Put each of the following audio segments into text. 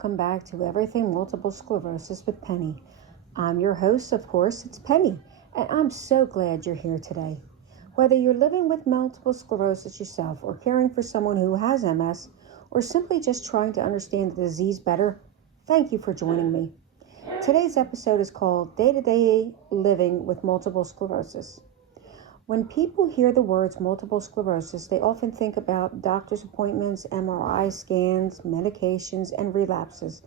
welcome back to Everything Multiple Sclerosis with Penny. I'm your host, of course, it's Penny, and I'm so glad you're here today. Whether you're living with multiple sclerosis yourself or caring for someone who has MS, or simply just trying to understand the disease better, thank you for joining me. Today's episode is called Day-to-Day Living with Multiple Sclerosis. When people hear the words multiple sclerosis, they often think about doctor's appointments, MRI scans, medications, and relapses.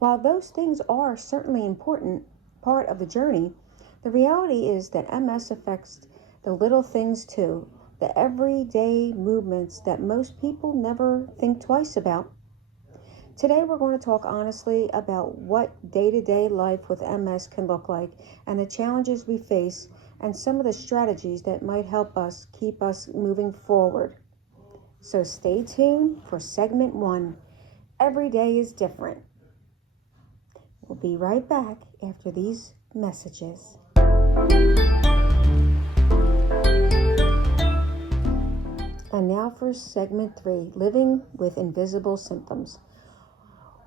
While those things are certainly an important part of the journey, the reality is that MS affects the little things too, the everyday movements that most people never think twice about. Today we're going to talk honestly about what day-to-day life with MS can look like and the challenges we face and some of the strategies that might help us keep us moving forward. So stay tuned for segment 1, Every Day is Different. We'll be right back after these messages. And now for segment 3, Living with Invisible Symptoms.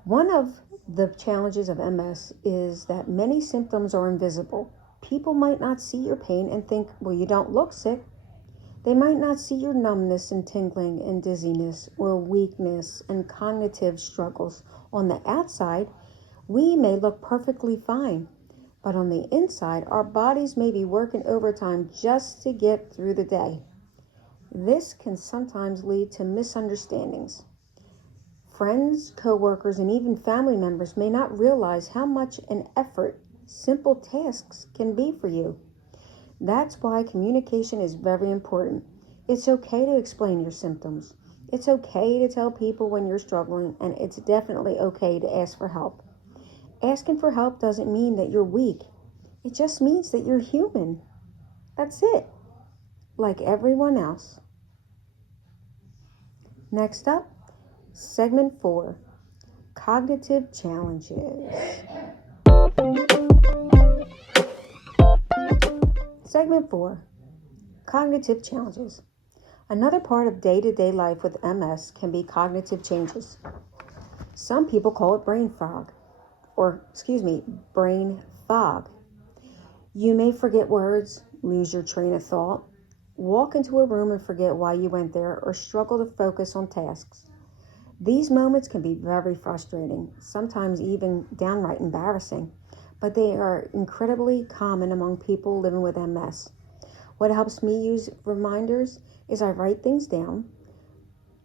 One of the challenges of MS is that many symptoms are invisible. People might not see your pain and think, well, you don't look sick. They might not see your numbness and tingling and dizziness or weakness and cognitive struggles. On the outside, we may look perfectly fine, but on the inside, our bodies may be working overtime just to get through the day. This can sometimes lead to misunderstandings. Friends, coworkers, and even family members may not realize how much an effort simple tasks can be for you. That's why communication is very important. It's okay to explain your symptoms. It's okay to tell people when you're struggling, and it's definitely okay to ask for help. Asking for help doesn't mean that you're weak. It just means that you're human. That's it. Like everyone else. Next up, segment 4, Cognitive Challenges. Segment 4, Cognitive Challenges. Another part of day-to-day life with MS can be cognitive changes. Some people call it brain fog. You may forget words, lose your train of thought, walk into a room and forget why you went there, or struggle to focus on tasks. These moments can be very frustrating, sometimes even downright embarrassing, but they are incredibly common among people living with MS. What helps me use reminders is I write things down.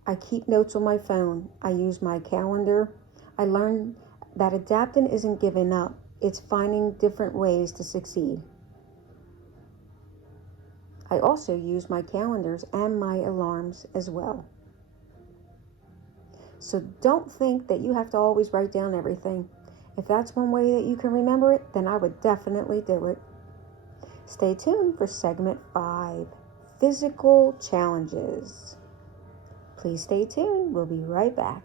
I keep notes on my phone. I use my calendar. I learned that adapting isn't giving up. It's finding different ways to succeed. I also use my calendars and my alarms as well. So don't think that you have to always write down everything. If that's one way that you can remember it, then I would definitely do it. Stay tuned for segment 5, Physical Challenges. Please stay tuned. We'll be right back.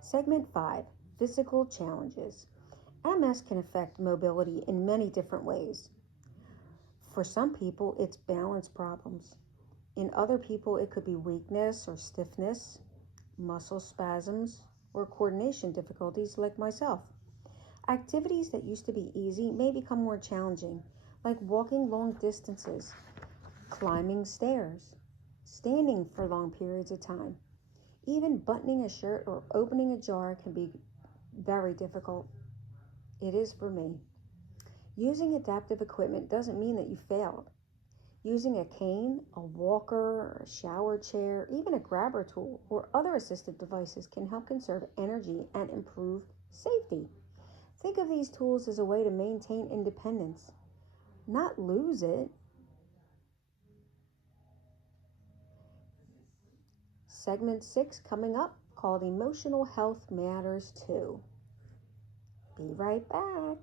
Segment 5, Physical Challenges. MS can affect mobility in many different ways. For some people, it's balance problems. In other people, it could be weakness or stiffness, muscle spasms, or coordination difficulties like myself. Activities that used to be easy may become more challenging, like walking long distances, climbing stairs, standing for long periods of time. Even buttoning a shirt or opening a jar can be very difficult. It is for me. Using adaptive equipment doesn't mean that you failed. Using a cane, a walker, a shower chair, even a grabber tool, or other assistive devices can help conserve energy and improve safety. Think of these tools as a way to maintain independence, not lose it. Segment 6 coming up, called Emotional Health Matters Too. Be right back.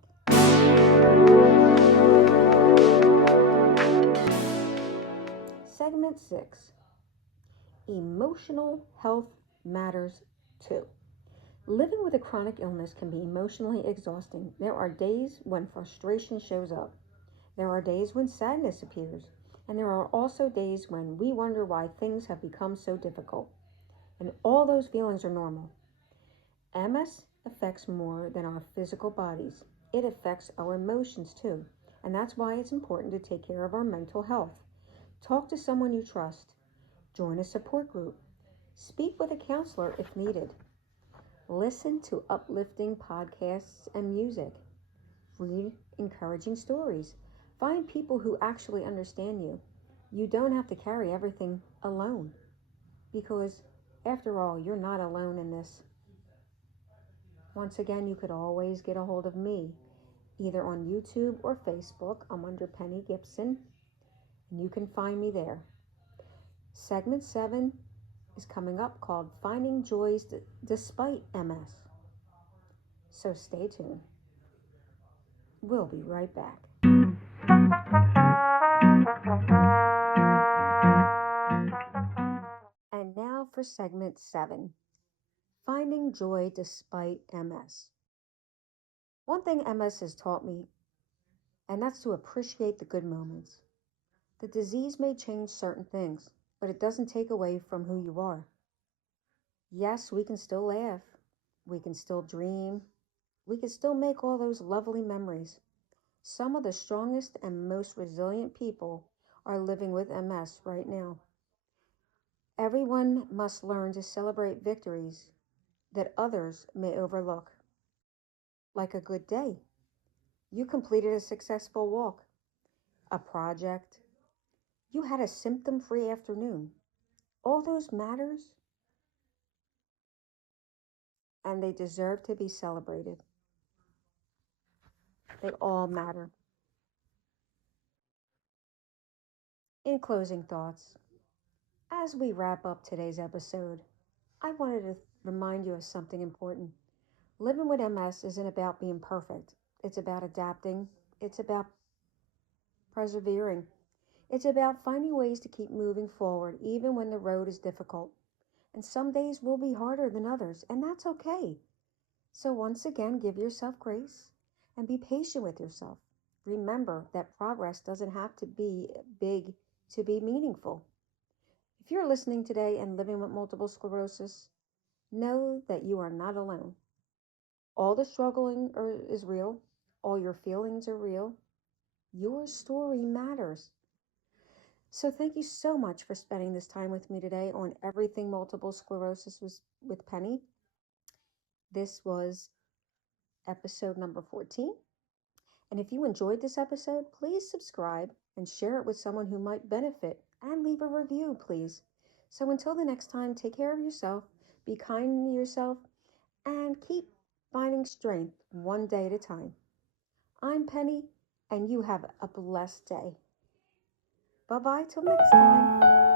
Segment 6, Emotional Health Matters Too. Living with a chronic illness can be emotionally exhausting. There are days when frustration shows up. There are days when sadness appears. And there are also days when we wonder why things have become so difficult. And all those feelings are normal. MS affects more than our physical bodies. It affects our emotions too. And that's why it's important to take care of our mental health. Talk to someone you trust. Join a support group. Speak with a counselor if needed. Listen to uplifting podcasts and music. Read encouraging stories. Find people who actually understand you. You don't have to carry everything alone because, after all, you're not alone in this. Once again, you could always get a hold of me, either on YouTube or Facebook. I'm under Penny Gibson, and you can find me there. Segment 7 is coming up called Finding Joys Despite MS. So stay tuned. We'll be right back. And now for segment 7, Finding Joy Despite MS. One thing MS has taught me, and that's to appreciate the good moments. The disease may change certain things, but it doesn't take away from who you are. Yes, we can still laugh. We can still dream. We can still make all those lovely memories. Some of the strongest and most resilient people are living with MS right now. Everyone must learn to celebrate victories that others may overlook. Like a good day. You completed a successful walk, a project. You had a symptom-free afternoon. All those matters, and they deserve to be celebrated. They all matter. In closing thoughts, as we wrap up today's episode, I wanted to remind you of something important. Living with MS isn't about being perfect. It's about adapting. It's about persevering. It's about finding ways to keep moving forward even when the road is difficult. And some days will be harder than others, and that's okay. So once again, give yourself grace and be patient with yourself. Remember that progress doesn't have to be big to be meaningful. If you're listening today and living with multiple sclerosis, know that you are not alone. All the struggling is real. All your feelings are real. Your story matters. So thank you so much for spending this time with me today on Everything Multiple Sclerosis with Penny. This was episode number 14. And if you enjoyed this episode, please subscribe and share it with someone who might benefit, and leave a review, please. So until the next time, take care of yourself, be kind to yourself, and keep finding strength one day at a time. I'm Penny, and you have a blessed day. Bye-bye till next time.